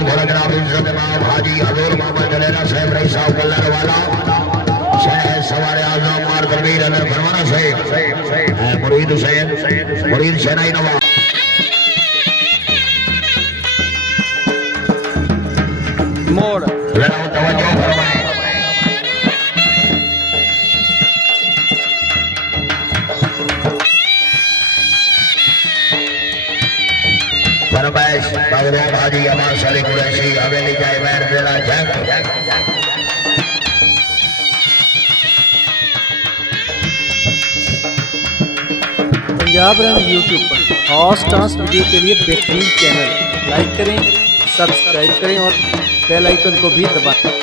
मोहम्मद भोला जनाब इज्जत इमाम हाजी हजूर मोहम्मद जलेला साहब रईस साहब कल्लर वाला शहर सवारे आजम मार दरबीर अनर फरमाना साहब मुरीद हुसैन मुरीद शनाई नवाब मोड़ जरा तवज्जो फरमाएं। फरमाइश भगवान हाजी अमान सली कुरैशी हवेली जाए बैर मेरा जंग पंजाब रंग यूट्यूब पर खास डांस वीडियो के लिए बेहतरीन चैनल लाइक करें, सब्सक्राइब करें और बेल आइकन को भी दबाएं।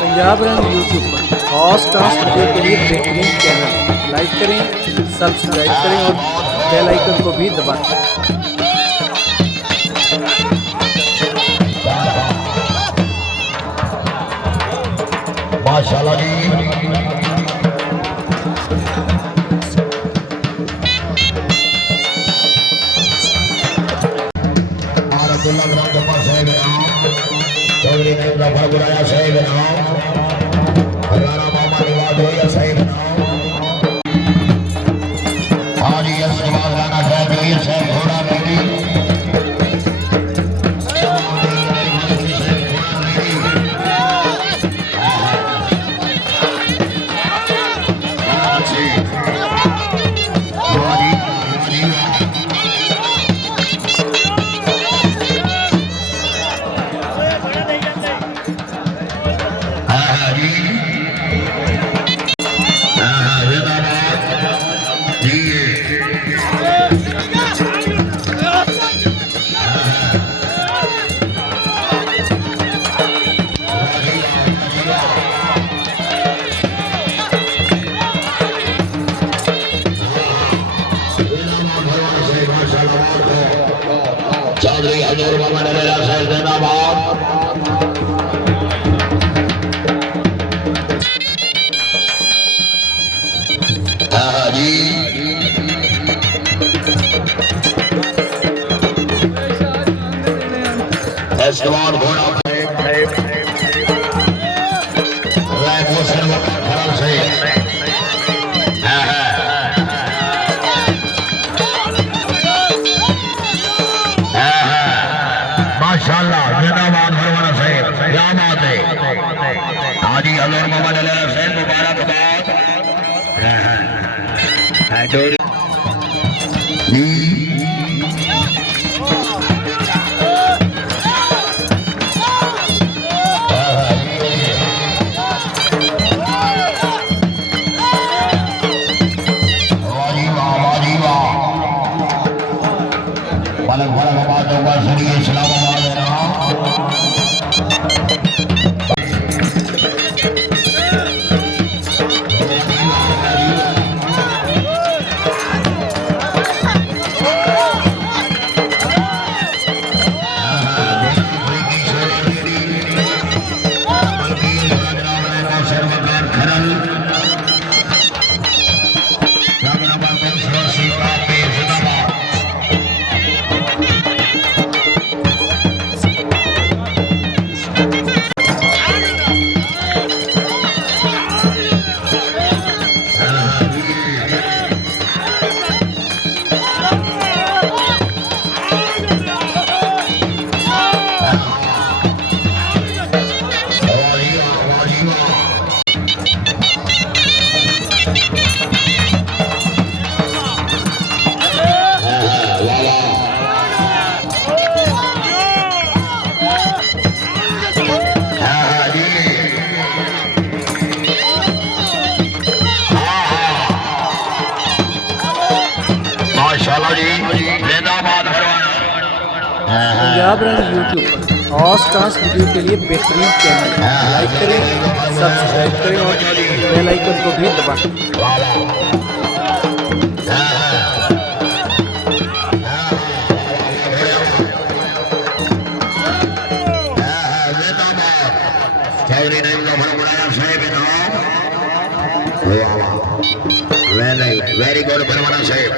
पंजाब रंग यूट्यूब पर खास डांस वीडियो के लिए बेहतरीन चैनल लाइक करें, सब्सक्राइब करें और बेल आइकन को भी दबाएं। माशाल्लाह जी चौधरी मुजफ्फर बुराया साहिब नाम हजारा मामा निवाज होया साहिब नाम हाजी हजूर मोहम्मद अली हुसैन मुबारकबाद डोरी बालक बालक आबाद होगा सरिये इस्लामाबाद है ना माशाल्लाह जी जिंदाबाद भरवाना पंजाब रंग यूट्यूब पर हॉट स्टार्स वीडियो के लिए बेहतरीन चैनल लाइक करें, सब्सक्राइब करें और बेल आइकन को भी दबाएं। चौधरी नहीं का भरमुड़ाया साहेब वेरी गुड भरवाना साहेब